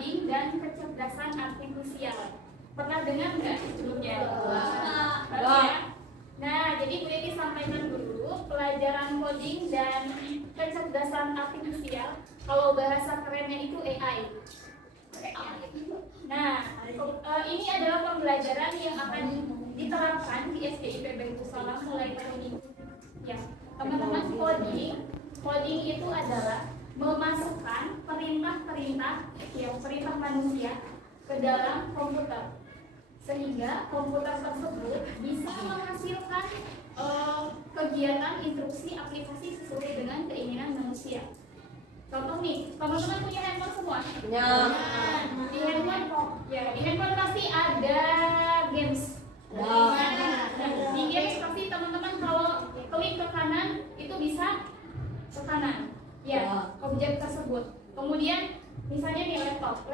coding dan kecerdasan artifisial. Pernah dengar nggak sebelumnya? Ya. Nah, jadi Bu Yeti sampaikan dulu pelajaran coding dan kecerdasan artifisial. Kalau bahasa kerennya itu AI. Nah, ini adalah pembelajaran yang akan diterapkan di SDIP Bengkusalam mulai tahun ini. Ya, teman-teman, coding itu adalah memasukkan perintah-perintah, ya, perintah manusia ke dalam komputer, sehingga komputer tersebut bisa menghasilkan kegiatan instruksi aplikasi sesuai dengan keinginan manusia. Contoh nih, teman-teman punya handphone semua? Ya. Nah, di handphone pasti ada games. Di games pasti teman-teman kalau klik ke kanan itu bisa ke kanan. Ya, objek tersebut. Kemudian misalnya nih laptop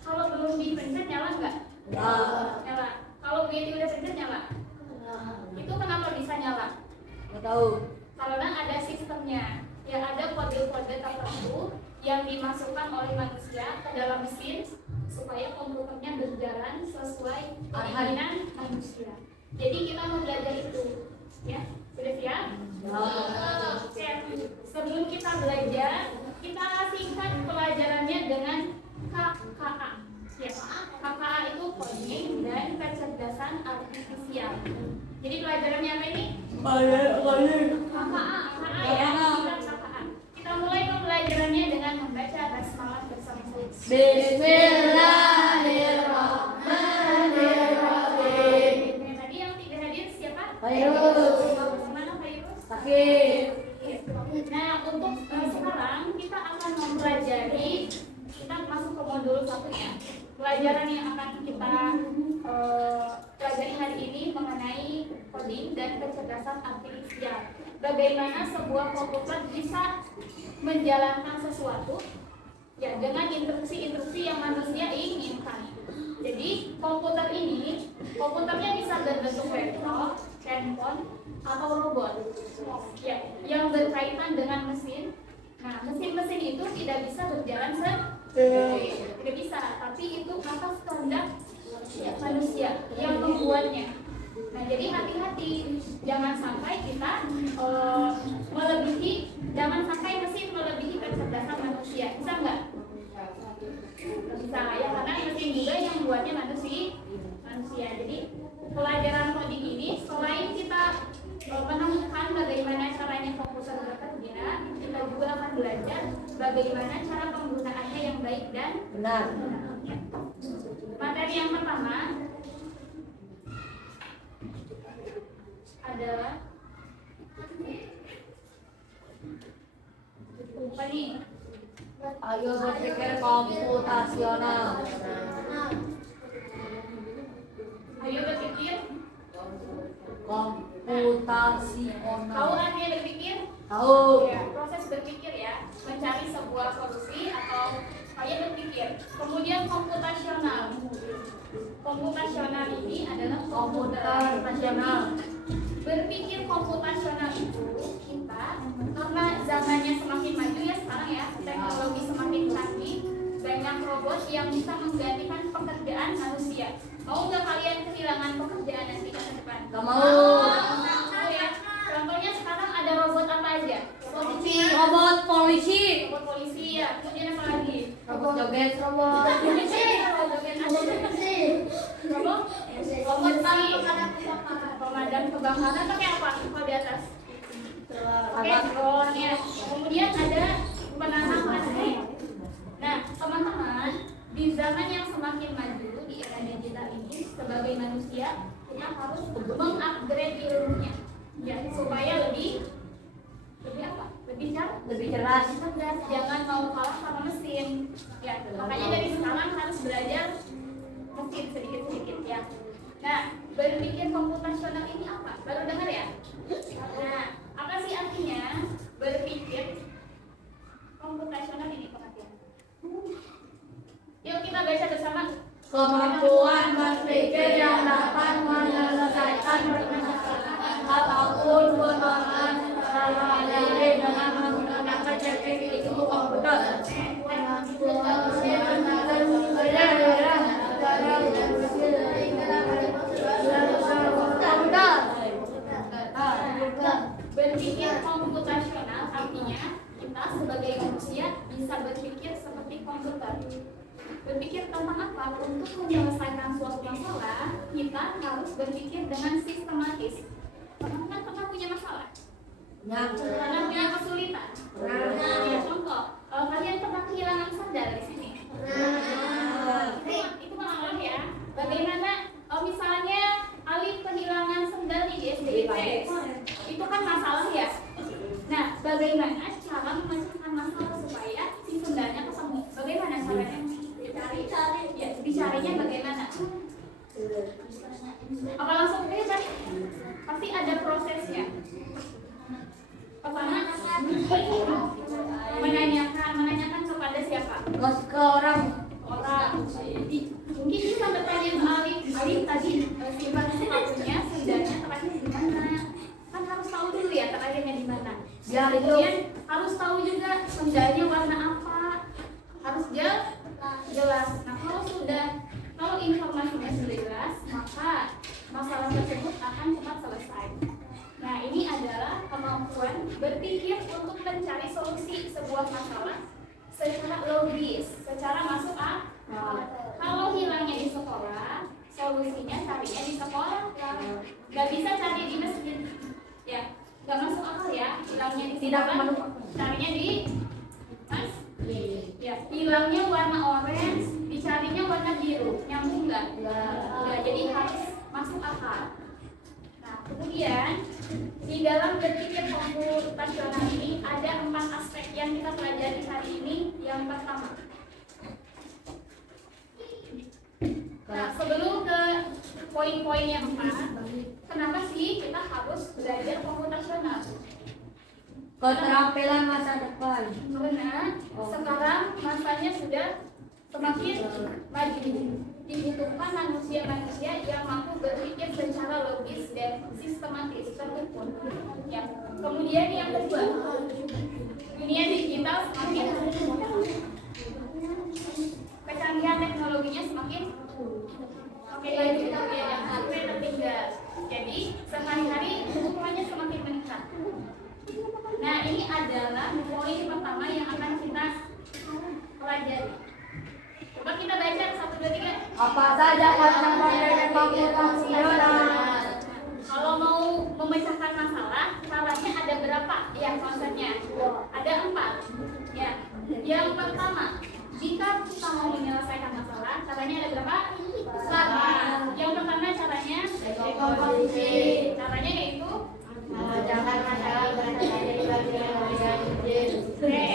kalau belum dipencet nyala nggak? Nyala. Kalau begitu udah pencet nyala. Itu kenapa bisa nyala? Nggak tahu. Karena ada sistemnya. Ya, ada kode-kode tertentu yang dimasukkan oleh manusia ke dalam mesin supaya komputernya berjalan sesuai keinginan manusia. Jadi kita mau belajar itu, ya. Sudah siap? Sebelum kita belajar, kita singkat pelajarannya dengan KKA. Ya, KKA itu coding dan kecerdasan artifisial. Jadi pelajarannya apa ini? KKA ya. Kita mulai pembelajarannya dengan membaca basmalah bersama-sama. Bismillahirrahmanirrahim. Tadi yang tidak hadir siapa? Fairuz. Mana Fairuz? Sakit. Nah, untuk sekarang kita akan mempelajari, kita masuk ke modul 1 ya. Pelajaran yang akan kita pelajari hari ini mengenai coding dan kecerdasan artifisial. Bagaimana sebuah komputer bisa menjalankan sesuatu ya dengan instruksi-instruksi yang manusia inginkan. Jadi komputernya bisa berbentuk laptop, handphone, atau robot ya, yang berkaitan dengan mesin. Nah, mesin-mesin itu tidak bisa berjalan sendiri, tidak bisa, tapi itu atas kehendak manusia yang membuatnya. Nah, jadi hati-hati, jangan sampai kita jangan sampai mesin melebihi kecerdasan manusia. Bisa nggak? Bisa ya, karena mesin juga yang buatnya manusia. Jadi pelajaran coding ini selain kita menemukan bagaimana caranya komputer bekerja, kita juga akan belajar bagaimana cara penggunaannya yang baik dan Benar. Materi yang pertama adalah apa nih? Ayo berpikir komputasional. Ayo berpikir. Komputasional. Tahu artinya berpikir? Tahu. Ya, proses berpikir ya, mencari sebuah solusi atau saya berpikir. Kemudian komputasional. Komputasional ini adalah Komputasional. Berpikir komputasional itu kita, karena zamannya semakin maju ya sekarang ya, teknologi semakin canggih, banyak robot yang bisa menggantikan pekerjaan manusia. Mau nggak kalian kehilangan pekerjaan nanti ke depan? Gak mau. Mau ya. Contohnya sekarang ada robot apa aja? Robot polisi. Robot polisi ya. Kemudian apa lagi? Robot joget. Robot pemadam kebakaran pakai apa? Kalau di atas pakai drone ya. Kemudian ada penanam air. Nah, teman-teman, di zaman yang semakin maju di era digital ini, sebagai manusia kita harus mengupgrade ilmunya ya, supaya lebih apa? Lebih cerdas. Jangan mau kalah sama mesin ya. Makanya dari sekarang harus belajar mesin sedikit-sedikit ya. Nah, berpikir komputasional ini apa? Baru dengar ya? Nah, apa sih artinya berpikir komputasional ini, perhatian? Yuk kita baca bersama. Kemampuan berpikir yang dapat menyelesaikan permasalahan apapun permasalahan sehari-hari dengan menggunakan teknik ilmu komputer. Kemampuan Berpikir tentang apa? Untuk menyelesaikan suatu masalah, kita harus berpikir dengan sistematis. Teman-teman pernah punya masalah? Pernah punya kesulitan? Ya, contoh, kalian pernah kehilangan sandal di sini? Itu masalah ya. Bagaimana misalnya Alif kehilangan sandal di SDIP? Itu kan masalah ya. Nah, bagaimana cara memecahkan masalah supaya si sandalnya ketemu? Bagaimana caranya? Ya, dicarinya bagaimana? Apa langsung bebas? Pasti ada prosesnya. Pertama, menanyakan kepada siapa? Ke orang. Mungkin kita bertanya ke Alif tadi simpan sepatunya, sendalnya terakhir di mana? Kan harus tahu dulu ya terakhirnya di mana. Ya, Kemudian harus tahu juga sendalnya warna apa. Harus jelas. Nah, kalau informasinya sudah jelas, maka masalah tersebut akan cepat selesai. Nah, ini adalah kemampuan berpikir untuk mencari solusi sebuah masalah secara logis, secara masuk akal. Kalau hilangnya di sekolah, solusinya carinya di sekolah. Gak bisa cari di masjid. Ya, gak masuk akal ya. Hilangnya di sekolah, carinya di ya, hilangnya warna orange, dicarinya warna biru, nyambung nggak? Ya, jadi harus masuk akal. Nah, kemudian di dalam berpikir komputasional ini ada 4 aspek yang kita pelajari hari ini. Yang pertama, nah sebelum ke poin-poin yang 4, kenapa sih kita harus belajar komputasional? Keterampilan masa depan. Karena sekarang masanya sudah semakin maju. Dibutuhkan manusia-manusia yang mampu berpikir secara logis dan sistematis terukur. Ya. Kemudian yang kedua, dunia digital semakin kecanggihan teknologinya semakin maju, yang HP tertinggal. Jadi sehari-hari kebutuhannya semakin meningkat. Nah, ini adalah poin pertama yang akan kita pelajari. Coba kita baca 1, 2, 3. Apa saja macam-macam komputasional? Kalau mau memecahkan masalah, caranya ada berapa? Ya, konsepnya ada 4. Ya, yang pertama, jika kita mau menyelesaikan masalah, caranya ada berapa? 4. Yang pertama caranya dekomposisi. Caranya yaitu Jangan masalah dari bagian Oke,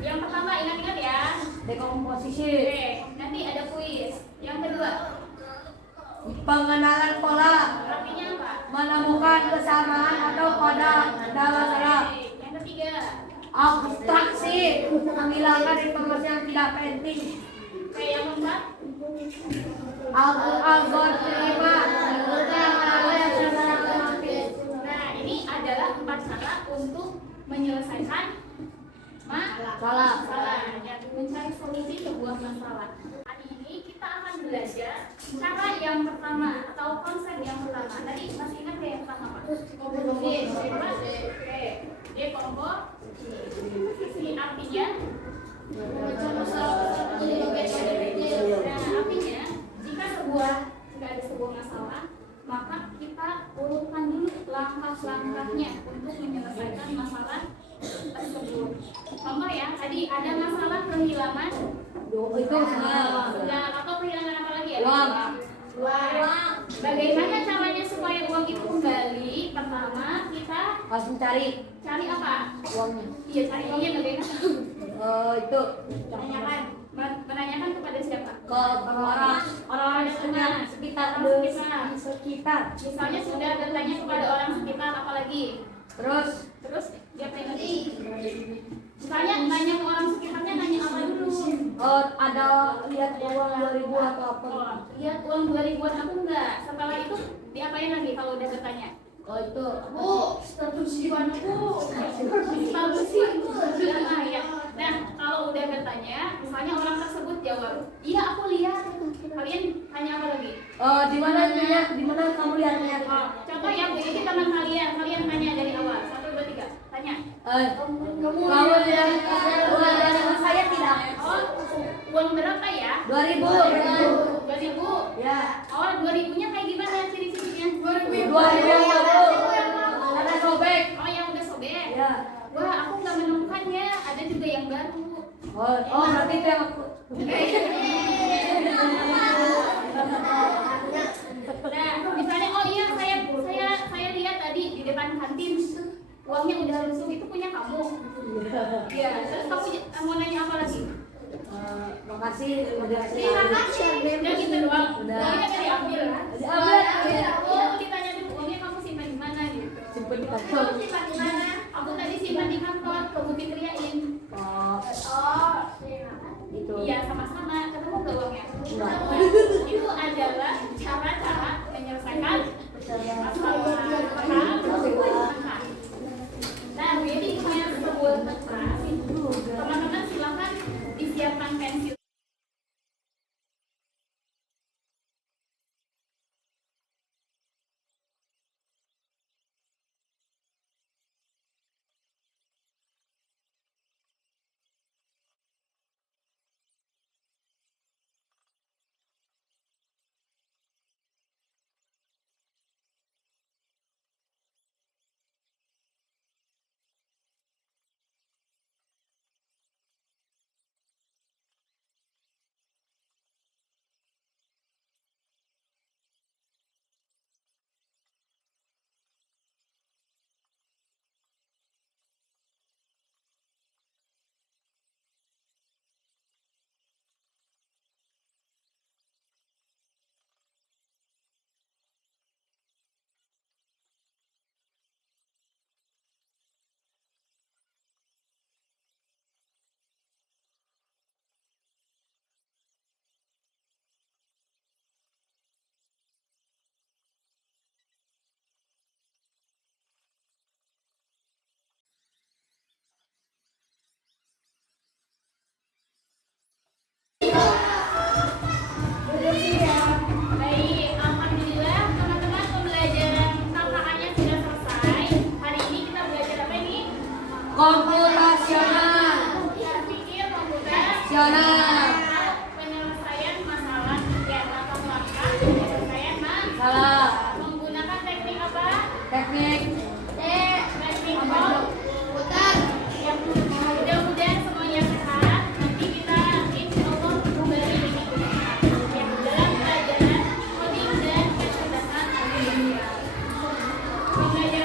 yang pertama ingat-ingat ya. dekomposisi. Oke, nanti ada kuis. Yang kedua, Pengenalan pola. artinya apa? Menemukan kesamaan atau pada salah. Yang ketiga, Abstraksi. Menghilangkan informasi yang tidak penting. oke, yang keempat, Algoritma. nah ini adalah 4 cara untuk menyelesaikan masalah, ya, mencari solusi sebuah masalah. Hari ini kita akan belajar cara yang pertama atau konsep yang pertama. Tadi masih ingat ya yang pertama Pak? Oke, dekomposisi artinya artinya jika ada sebuah masalah, maka kita urutkan dulu langkah-langkahnya untuk menyelesaikan masalah tersebut. Contoh ya, tadi ada masalah kehilangan Itu sudah atau kehilangan apa lagi ya? Uang. Bagaimana caranya supaya uang itu kembali? Pertama kita harus mencari cari apa? uangnya. Iya, cari uangnya bagaimana? Itu Menanyakan kepada siapa? ke orang sekitar. Misalnya sudah bertanya kepada orang sekitar, apalagi? Terus dia pengen misalnya nanya ke orang sekitarnya, nanya apa dulu? Ada lihat uang 2000 atau apa? Lihat uang 2000-an aku enggak. Setelah itu diapain lagi kalau udah bertanya? Itu Status jiwa aku. Status jiwa. Ya. Nah, kalau udah bertanya, misalnya orang tersebut jawab, iya aku lihat. Kalian tanya apa lagi? di mana kamu lihatnya? Contoh ya, Bu, ini teman kalian tanya dari awal. 1, 2, 3. Tanya. Kamu lihat uang dari saya tidak? Uang berapa? 2020. Ada sobek. Oh, yang udah sobek. Ya. Wah, aku nggak menemukannya. Ada juga yang baru. Oh, berarti itu yang aku. Nah, misalnya, oh iya, saya lihat tadi di depan kantin uangnya udah lusuh, itu punya kamu. Iya. Terus kamu mau nanya apa lagi? Makasih udah Terima kasih. Udah gitu doang. Udah. Uangnya udah diambil. Diambil. Oh, ditanya dulu uangnya kamu simpan di mana gitu. Simpen di Kamu kantor. simpan di mana? Aku tadi simpan di kantor, ke Bukit Riain. Oh, itu. Iya, sama-sama. Ketemu gak uangnya? Enggak. Itu adalah cara-cara menyelesaikan masalah paham. Nah, jadi saya sebuah kertas. Teman-teman silakan disiapkan pensil. Baik, alhamdulillah teman-teman pembelajaran KKA-nya sudah selesai. Hari ini kita belajar apa ini? Komputasional. Berpikir komputer. Rasional. Penyelesaian masalah ya, langkah-langkah penyelesaian Salah. menggunakan teknik apa? Teknik. Teknik komputer. Ya, mudah-mudahan semuanya sehat. Nanti kita insya Allah kembali dengan ya, dalam pelajaran coding dan kecerdasan artifisial. Pembelajaran